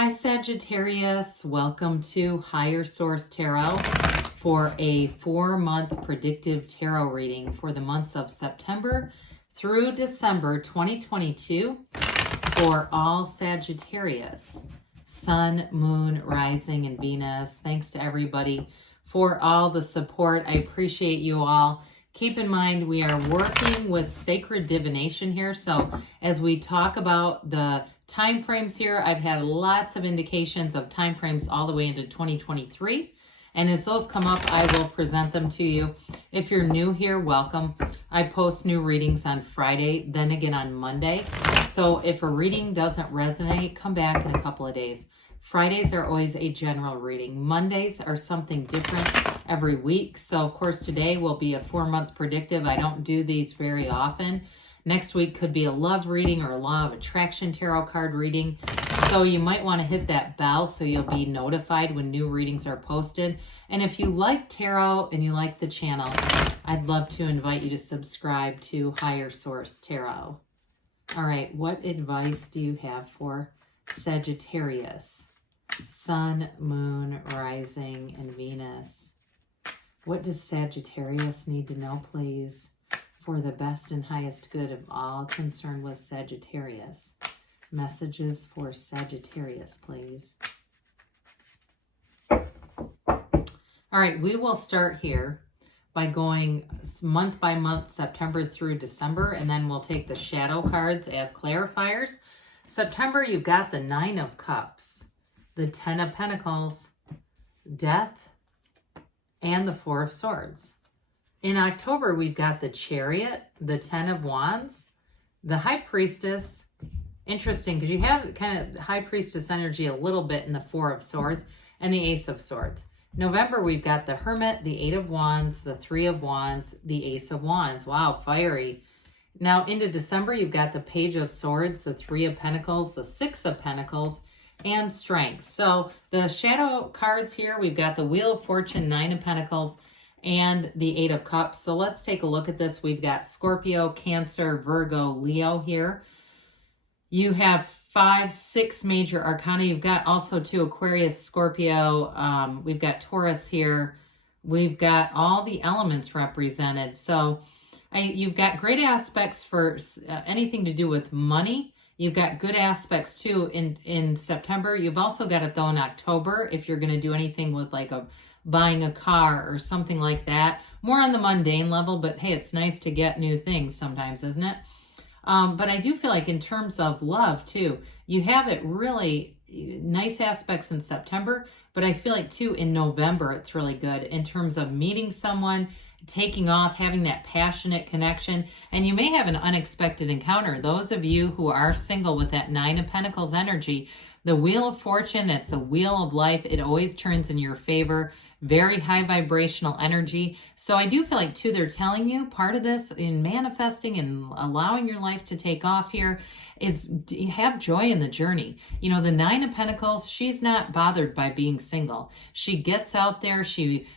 Hi Sagittarius, welcome to Higher Source Tarot for a 4-month predictive tarot reading for the months of September through December 2022 for all Sagittarius, Sun, Moon, Rising, and Venus. Thanks to everybody for all the support. I appreciate you all. Keep in mind, we are working with sacred divination here. So as we talk about the time frames here, I've had lots of indications of time frames all the way into 2023. And as those come up, I will present them to you. If you're new here, welcome. I post new readings on Friday, then again on Monday. So if a reading doesn't resonate, come back in a couple of days. Fridays are always a general reading. Mondays are something different every week. So of course today will be a 4-month predictive. I don't do these very often. Next week could be a love reading or a law of attraction tarot card reading. So you might want to hit that bell so you'll be notified when new readings are posted. And if you like tarot and you like the channel, I'd love to invite you to subscribe to Higher Source Tarot. All right, what advice do you have for Sagittarius? Sun, Moon, Rising, and Venus. What does Sagittarius need to know, please, for the best and highest good of all concerned with Sagittarius? Messages for Sagittarius, please. All right, we will start here by going month by month, September through December, and then we'll take the shadow cards as clarifiers. September, you've got the 9 of Cups, the 10 of Pentacles, Death, and the 4 of Swords. In October, we've got the Chariot, the 10 of Wands, the High Priestess. Interesting, because you have kind of High Priestess energy a little bit in the 4 of Swords, and the Ace of Swords. November, we've got the Hermit, the 8 of Wands, the 3 of Wands, the Ace of Wands. Wow, fiery. Now into December, you've got the Page of Swords, the 3 of Pentacles, the 6 of Pentacles, and Strength. So the shadow cards here, we've got the Wheel of Fortune, 9 of Pentacles, and the 8 of Cups. So let's take a look at this. We've got Scorpio, Cancer, Virgo, Leo here. You have 5, 6 major arcana. You've got also 2 Aquarius, Scorpio. We've got Taurus here. We've got all the elements represented. So you've got great aspects for anything to do with money. You've got good aspects too in September. You've also got it though in October if you're going to do anything with like buying a car or something like that. More on the mundane level, but hey, it's nice to get new things sometimes, isn't it? But I do feel like in terms of love too, you have it really nice aspects in September, but I feel like too in November it's really good in terms of meeting someone, taking off, having that passionate connection, and you may have an unexpected encounter. Those of you who are single with that 9 of Pentacles energy, the Wheel of Fortune, it's a wheel of life. It always turns in your favor. Very high vibrational energy. So I do feel like too, they're telling you part of this in manifesting and allowing your life to take off here is have joy in the journey. You know, the 9 of Pentacles, she's not bothered by being single. She gets out there, she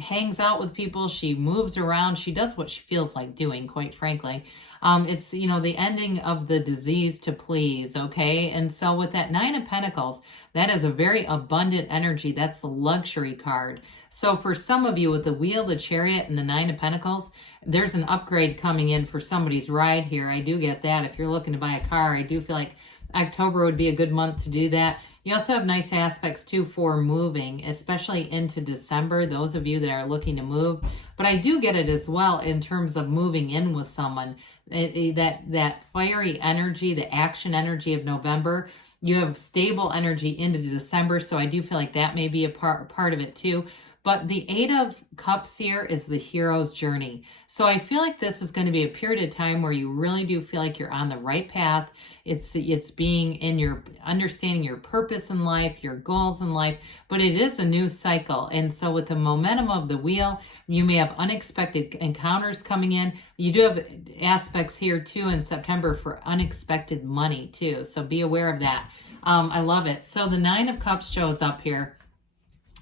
hangs out with people, she moves around, she does what she feels like doing, quite frankly. It's, you know, the ending of the disease to please, okay? And so with that 9 of Pentacles, that is a very abundant energy. That's the luxury card. So for some of you with the Wheel, the Chariot, and the 9 of Pentacles, there's an upgrade coming in for somebody's ride here. I do get that. If you're looking to buy a car, I do feel like October would be a good month to do that. You also have nice aspects too for moving, especially into December, those of you that are looking to move. But I do get it as well in terms of moving in with someone. That fiery energy, the action energy of November, you have stable energy into December. So I do feel like that may be a part of it too. But the 8 of Cups here is the hero's journey. So I feel like this is going to be a period of time where you really do feel like you're on the right path. It's being in your understanding your purpose in life, your goals in life, but it is a new cycle. And so with the momentum of the wheel, you may have unexpected encounters coming in. You do have aspects here too in September for unexpected money too. So be aware of that. I love it. So the 9 of Cups shows up here.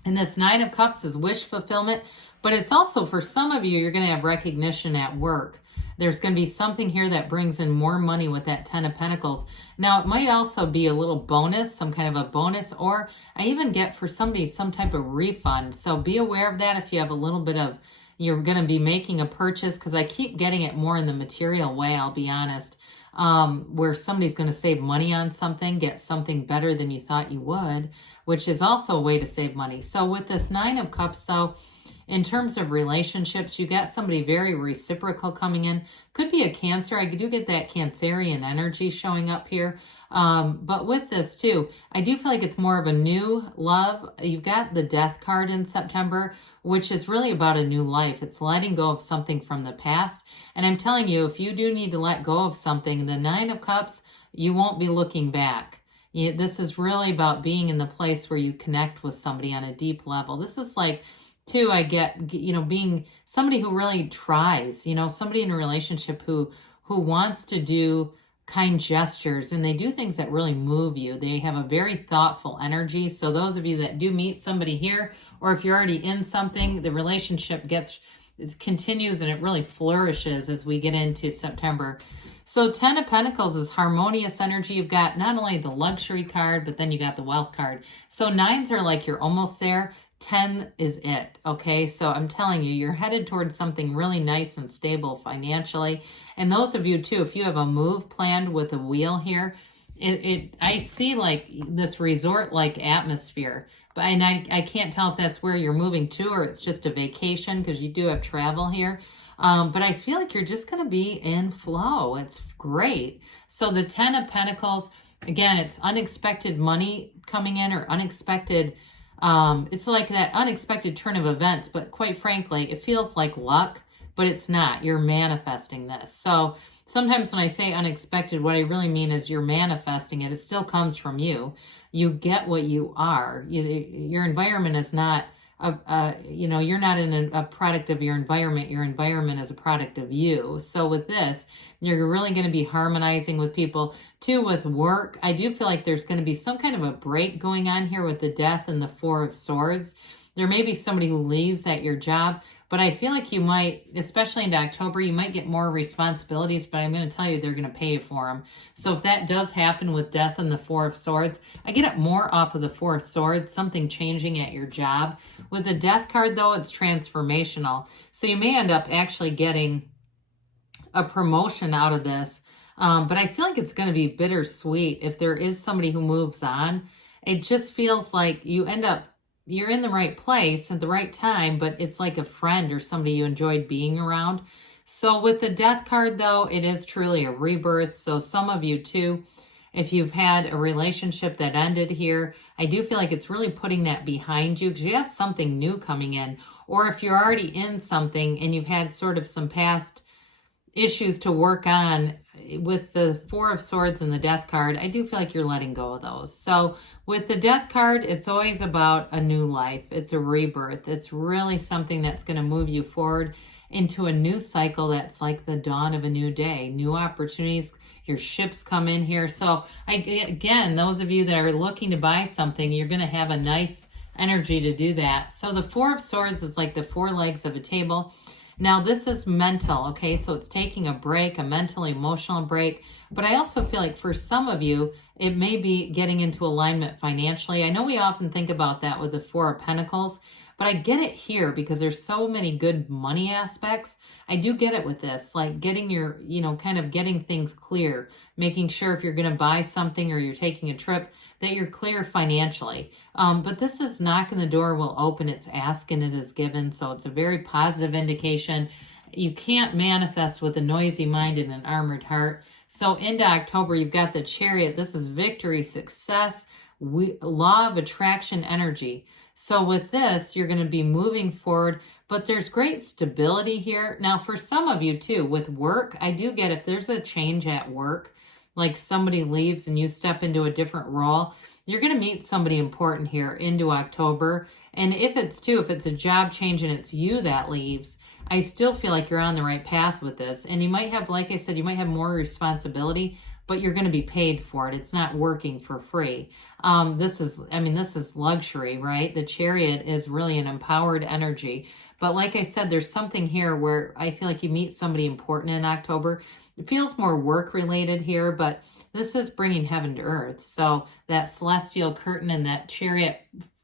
And this 9 of Cups is wish fulfillment, but it's also for some of you, you're going to have recognition at work. There's going to be something here that brings in more money with that 10 of Pentacles. Now, it might also be a little bonus, some kind of a bonus, or I even get for somebody some type of refund. So be aware of that if you have a little bit of, you're going to be making a purchase, because I keep getting it more in the material way, I'll be honest, where somebody's going to save money on something, get something better than you thought you would, which is also a way to save money. So with this 9 of Cups, though, in terms of relationships, you got somebody very reciprocal coming in. Could be a Cancer. I do get that Cancerian energy showing up here. But with this too, I do feel like it's more of a new love. You've got the Death card in September, which is really about a new life. It's letting go of something from the past. And I'm telling you, if you do need to let go of something, the 9 of Cups, you won't be looking back. This is really about being in the place where you connect with somebody on a deep level. This is like, too, I get, being somebody who really tries, somebody in a relationship who wants to do kind gestures, and they do things that really move you. They have a very thoughtful energy. So those of you that do meet somebody here, or if you're already in something, the relationship continues and it really flourishes as we get into September. So 10 of Pentacles is harmonious energy. You've got not only the luxury card, but then you got the wealth card. So 9s are like you're almost there. 10 is it, okay? So I'm telling you, you're headed towards something really nice and stable financially. And those of you too, if you have a move planned with a wheel here, I see like this resort-like atmosphere. But I can't tell if that's where you're moving to or it's just a vacation, because you do have travel here. But I feel like you're just going to be in flow. It's great. So the 10 of Pentacles, again, it's unexpected money coming in, or unexpected, it's like that unexpected turn of events, but quite frankly, it feels like luck, but it's not. You're manifesting this. So sometimes when I say unexpected, what I really mean is you're manifesting it. It still comes from you. You get what you are. Your environment is not, you're not in a product of your environment. Your environment is a product of you. So with this, you're really going to be harmonizing with people. Too, with work, I do feel like there's going to be some kind of a break going on here with the Death and the 4 of Swords. There may be somebody who leaves at your job, but I feel like you might, especially into October, you might get more responsibilities, but I'm going to tell you, they're going to pay you for them. So if that does happen with Death and the 4 of Swords, I get it more off of the 4 of Swords, something changing at your job. With the Death card, though, it's transformational. So you may end up actually getting a promotion out of this. But I feel like it's going to be bittersweet if there is somebody who moves on. It just feels like you're in the right place at the right time, but it's like a friend or somebody you enjoyed being around. So with the Death card, though, it is truly a rebirth. So some of you too, if you've had a relationship that ended here, I do feel like it's really putting that behind you, because you have something new coming in. Or if you're already in something and you've had sort of some past issues to work on with the 4 of Swords and the Death card, I do feel like you're letting go of those. So with the Death card, it's always about a new life. It's a rebirth. It's really something that's going to move you forward into a new cycle that's like the dawn of a new day, new opportunities. Your ships come in here. So again, those of you that are looking to buy something, you're going to have a nice energy to do that. So the 4 of Swords is like the 4 legs of a table. Now, this is mental, okay? So it's taking a break, a mental, emotional break. But I also feel like for some of you, it may be getting into alignment financially. I know we often think about that with the 4 of Pentacles, but I get it here because there's so many good money aspects. I do get it with this, like getting your, kind of getting things clear, making sure if you're going to buy something or you're taking a trip that you're clear financially. But this is knocking the door will open, it's ask and it is given. So it's a very positive indication. You can't manifest with a noisy mind and an armored heart. So into October, you've got the Chariot. This is victory, success, law of attraction energy. So with this, you're going to be moving forward, but there's great stability here. Now, for some of you too, with work, I do get if there's a change at work, like somebody leaves and you step into a different role, you're going to meet somebody important here into October. And if it's a job change and it's you that leaves, I still feel like you're on the right path with this. And you might have, like I said, you might have more responsibility, but you're going to be paid for it. It's not working for free. This is luxury, right? The Chariot is really an empowered energy. But like I said, there's something here where I feel like you meet somebody important in October. It feels more work related here, but this is bringing heaven to earth. So that celestial curtain and that Chariot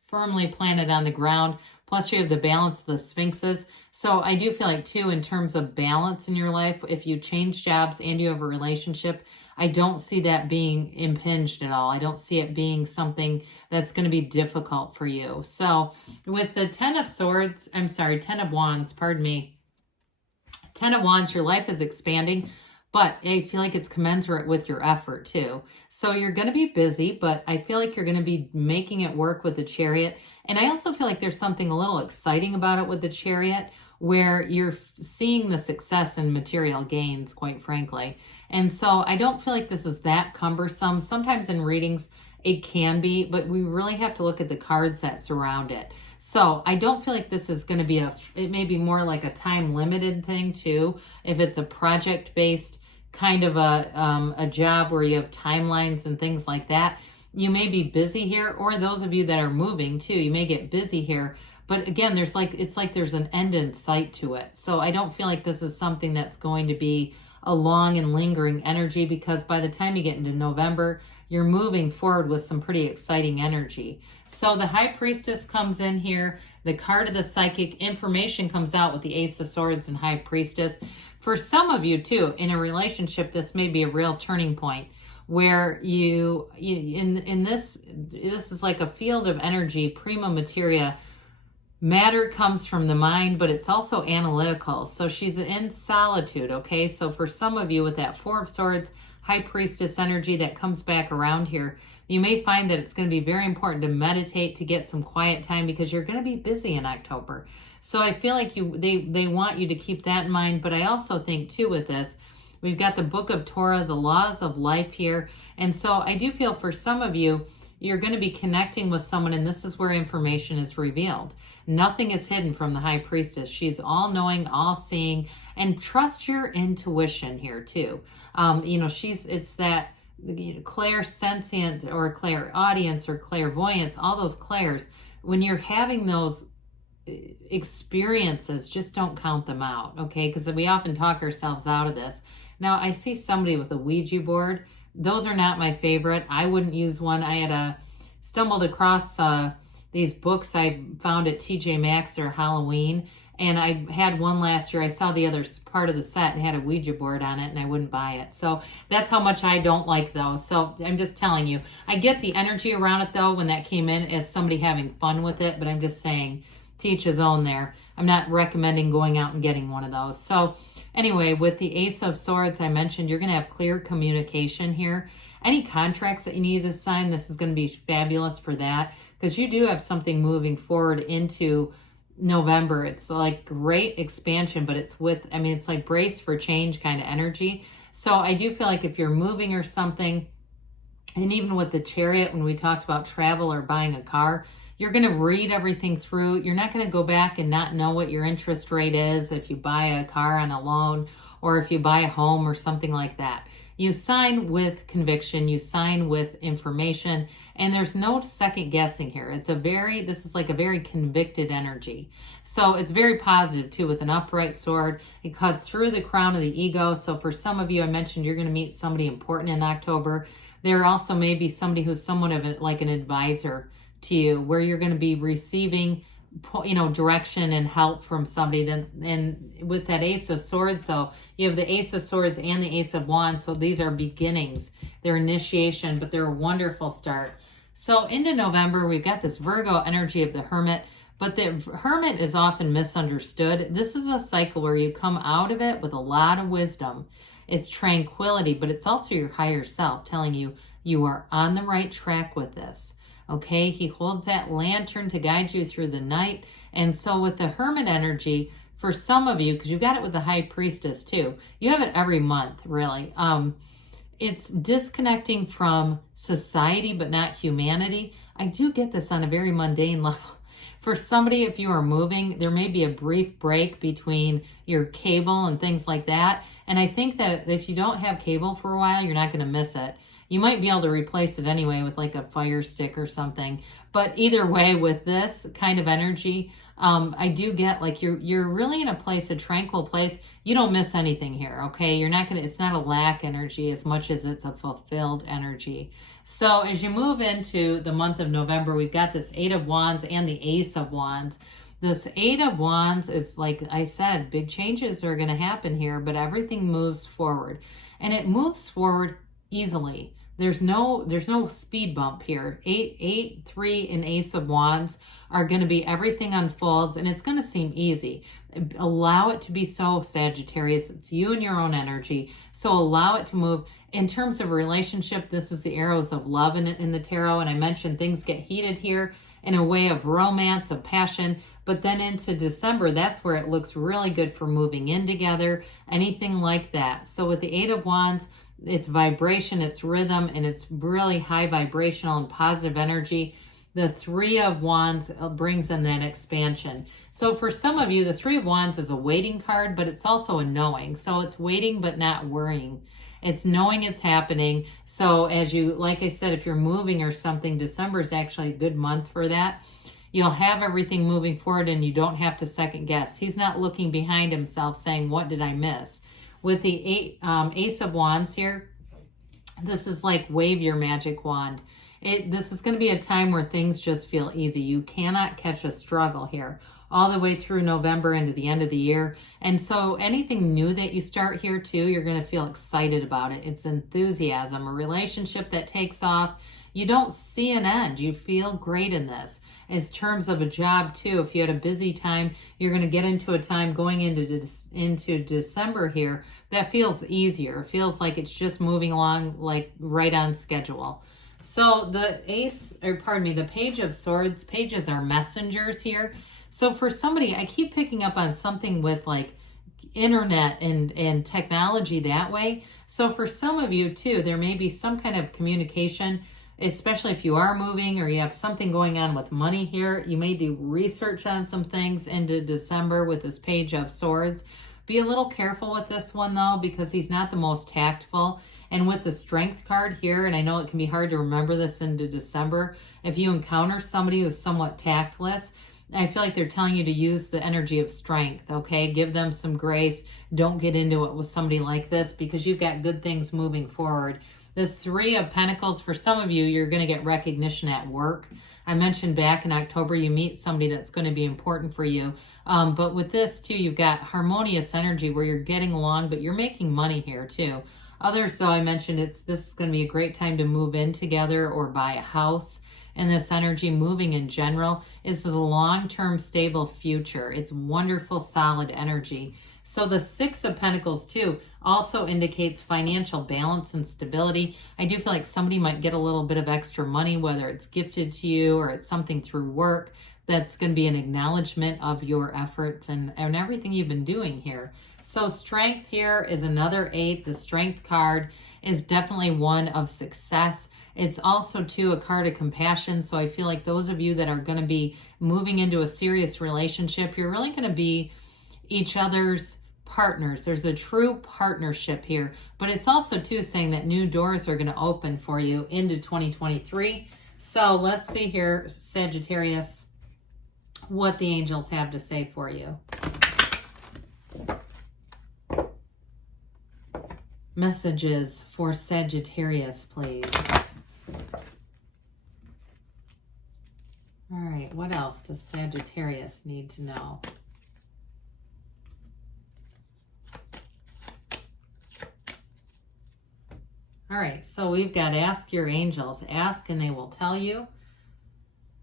firmly planted on the ground, plus you have the balance of the sphinxes. So I do feel like too, in terms of balance in your life, if you change jobs and you have a relationship, I don't see that being impinged at all. I don't see it being something that's going to be difficult for you. So with the Ten of Wands, pardon me. 10 of Wands, your life is expanding, but I feel like it's commensurate with your effort too. So you're going to be busy, but I feel like you're going to be making it work with the Chariot. And I also feel like there's something a little exciting about it with the Chariot, where you're seeing the success and material gains, quite frankly. And so I don't feel like this is that cumbersome. Sometimes in readings it can be, but we really have to look at the cards that surround it. So I don't feel like this is going to be it may be more like a time limited thing too. If it's a project based kind of a job where you have timelines and things like that, you may be busy here, or those of you that are moving too, you may get busy here. But again, it's like there's an end in sight to it. So I don't feel like this is something that's going to be a long and lingering energy, because by the time you get into November, you're moving forward with some pretty exciting energy. So the High Priestess comes in here. The card of the psychic information comes out with the Ace of Swords and High Priestess. For some of you too, in a relationship, this may be a real turning point, where you in this is like a field of energy, prima materia. Matter comes from the mind, but it's also analytical. So she's in solitude, okay? So for some of you with that Four of Swords, High Priestess energy that comes back around here, you may find that it's going to be very important to meditate, to get some quiet time, because you're going to be busy in October. So I feel like they want you to keep that in mind. But I also think too with this, we've got the Book of Torah, the laws of life here. And so I do feel for some of you, you're going to be connecting with someone, and this is where information is revealed. Nothing is hidden from the High Priestess. She's all-knowing, all-seeing, and trust your intuition here too. It's that clairsentient or clairaudience or clairvoyance, all those clairs. When you're having those experiences, just don't count them out, okay? Because we often talk ourselves out of this. Now, I see somebody with a Ouija board. Those are not my favorite. I wouldn't use one. I had stumbled across these books I found at TJ Maxx or Halloween, and I had one last year. I saw the other part of the set and had a Ouija board on it, and I wouldn't buy it. So that's how much I don't like those. So I'm just telling you. I get the energy around it, though, when that came in as somebody having fun with it, but I'm just saying, to each his own there. I'm not recommending going out and getting one of those. So anyway, with the Ace of Swords, I mentioned you're going to have clear communication here. Any contracts that you need to sign, this is going to be fabulous for that, because you do have something moving forward into November. It's like great expansion, but it's like brace for change kind of energy. So I do feel like if you're moving or something, and even with the Chariot, when we talked about travel or buying a car, you're going to read everything through. You're not going to go back and not know what your interest rate is if you buy a car on a loan or if you buy a home or something like that. You sign with conviction, you sign with information, and there's no second guessing here. This is like a very convicted energy. So it's very positive too, with an upright sword. It cuts through the crown of the ego. So for some of you, I mentioned you're going to meet somebody important in October. There also may be somebody who's somewhat of like an advisor to you, where you're going to be receiving direction and help from somebody. And with that Ace of Swords, though, you have the Ace of Swords and the Ace of Wands. So these are beginnings, they're initiation, but they're a wonderful start. So into November, we've got this Virgo energy of the Hermit, but the Hermit is often misunderstood. This is a cycle where you come out of it with a lot of wisdom. It's tranquility, but it's also your higher self telling you you are on the right track with this. Okay, he holds that lantern to guide you through the night. And so with the Hermit energy, for some of you, because you've got it with the High Priestess too, you have it every month, really. It's disconnecting from society, but not humanity. I do get this on a very mundane level. For somebody, if you are moving, there may be a brief break between your cable and things like that. And I think that if you don't have cable for a while, you're not going to miss it. You might be able to replace it anyway with like a fire stick or something. But either way, with this kind of energy, I do get like you're really in a place, a tranquil place. You don't miss anything here, okay? You're not gonna, it's not a lack energy as much as it's a fulfilled energy. So as you move into the month of November, we've got this 8 of Wands and the Ace of Wands. This 8 of Wands is, like I said, big changes are going to happen here, but everything moves forward. And it moves forward easily. There's no speed bump here. 8, 3, and Ace of Wands are going to be, everything unfolds, and it's going to seem easy. Allow it to be so, Sagittarius. It's you and your own energy. So allow it to move. In terms of a relationship, this is the arrows of love in the tarot. And I mentioned things get heated here in a way of romance, of passion. But then into December, that's where it looks really good for moving in together, anything like that. So with the 8 of Wands, it's vibration, it's rhythm, and it's really high vibrational and positive energy. The 3 of Wands brings in that expansion. So for some of you, the 3 of Wands is a waiting card, but it's also a knowing. So it's waiting but not worrying. It's knowing it's happening. So as you, like I said, if you're moving or something, December is actually a good month for that. You'll have everything moving forward and you don't have to second guess. He's not looking behind himself saying, what did I miss? With the Ace of Wands here, this is like wave your magic wand. This is going to be a time where things just feel easy. You cannot catch a struggle here all the way through November into the end of the year. And so anything new that you start here too, you're going to feel excited about it. It's enthusiasm, a relationship that takes off. You don't see an end. You feel great in this. In terms of a job too, if you had a busy time, you're going to get into a time going into December here that feels easier. It feels like it's just moving along like right on schedule. So the the Page of Swords, pages are messengers here. So for somebody, I keep picking up on something with like internet and technology that way. So for some of you too, there may be some kind of communication, especially if you are moving or you have something going on with money here. You may do research on some things into December with this Page of Swords. Be a little careful with this one though, because he's not the most tactful. And with the Strength card here, and I know it can be hard to remember this into December, if you encounter somebody who's somewhat tactless, I feel like they're telling you to use the energy of strength, okay? Give them some grace. Don't get into it with somebody like this because you've got good things moving forward. This 3 of Pentacles, for some of you, you're going to get recognition at work. I mentioned back in October, you meet somebody that's going to be important for you. But with this too, you've got harmonious energy where you're getting along, but you're making money here too. Others, though, I mentioned this is going to be a great time to move in together or buy a house. And this energy moving in general, this is a long-term stable future. It's wonderful, solid energy. So the 6 of Pentacles too also indicates financial balance and stability. I do feel like somebody might get a little bit of extra money, whether it's gifted to you or it's something through work. That's going to be an acknowledgement of your efforts and everything you've been doing here. So Strength here is another 8. The Strength card is definitely one of success. It's also too a card of compassion. So I feel like those of you that are going to be moving into a serious relationship, you're really going to be each other's partners. There's a true partnership here, but it's also too saying that new doors are going to open for you into 2023. So let's see here, Sagittarius, what the angels have to say for you. Messages for Sagittarius, please. All right, what else does Sagittarius need to know? All right, so we've got ask your angels. Ask and they will tell you.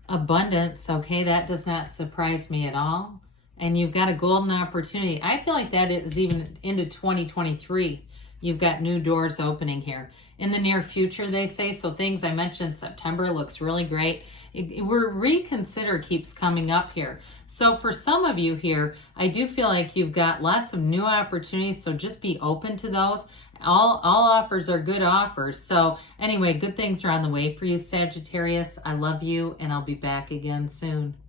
Abundance, okay, that does not surprise me at all. And you've got a golden opportunity. I feel like that is even into 2023. You've got new doors opening here. In the near future, they say. So things I mentioned, September looks really great. Reconsider keeps coming up here. So for some of you here, I do feel like you've got lots of new opportunities. So just be open to those. All offers are good offers. So anyway, good things are on the way for you, Sagittarius. I love you, and I'll be back again soon.